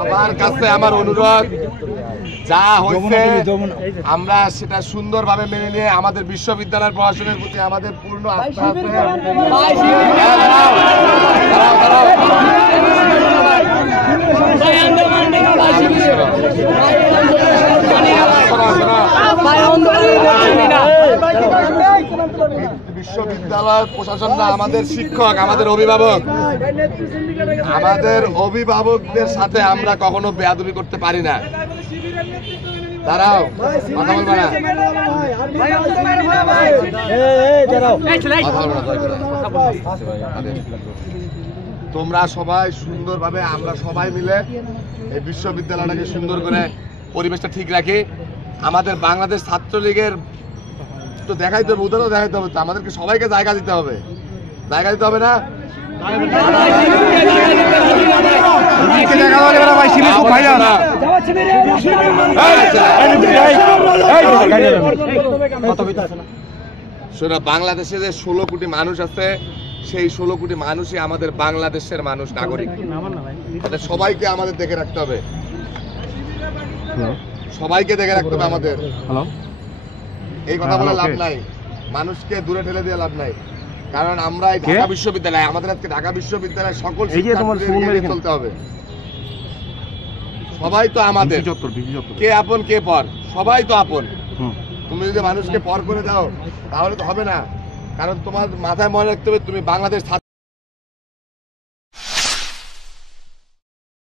সবার কাছে আমার অনুরোধ যা হয়েছে আমরা সেটা সুন্দরভাবে মেনে নিয়ে আমাদের বিশ্ববিদ্যালয়ের প্রশাসনের প্রতি আমাদের পূর্ণ আস্থা আছে দাঁড়াও, দাঁড়াও, দাঁড়াও। শোনো, শোনো। বিশ্ববিদ্যালয় প্রশাসনরা আমাদের শিক্ষক, আমাদের অভিভাবক। আমাদের অভিভাবকদের সাথে আমরা কখনো বেয়াদবি করতে পারি না। না। তোমরা সবাই সুন্দরভাবে, আমরা সবাই মিলে এই বিশ্ববিদ্যালয়টাকে সুন্দর করে পরিবেশটা ঠিক রাখি। আমাদের বাংলাদেশ ছাত্রলীগের তো দেখাইতে হবে উদাহরণ দেখাইতে হবে তো আমাদেরকে সবাইকে জায়গা দিতে হবে। জায়গা দিতে হবে না? না। বাংলাদেশে যে ষোলো কোটি মানুষ আছে সেই ষোলো কোটি মানুষই আমাদের বাংলাদেশের মানুষ নাগরিক। সবাইকে আমাদের দেখে রাখতে হবে। সবাইকে দেখে রাখতে হবে আমাদের। হ্যালো এই কথা হ্যাঁ, বলে লাভ নাই। মানুষকে দূরে ঠেলে দিয়ে লাভ নাই। কারণ আমরা এই ঢাকা বিশ্ববিদ্যালয় আমাদের আজকে ঢাকা বিশ্ববিদ্যালয়ের সকল। চলতে হবে। সবাই তো আমাদের। কে আপন কে পর? সবাই তো আপন। তুমি যদি মানুষকে পর করে দাও তাহলে তো হবে না। কারণ তোমার মাথায় মনে রাখতে হবে তুমি বাংলাদেশ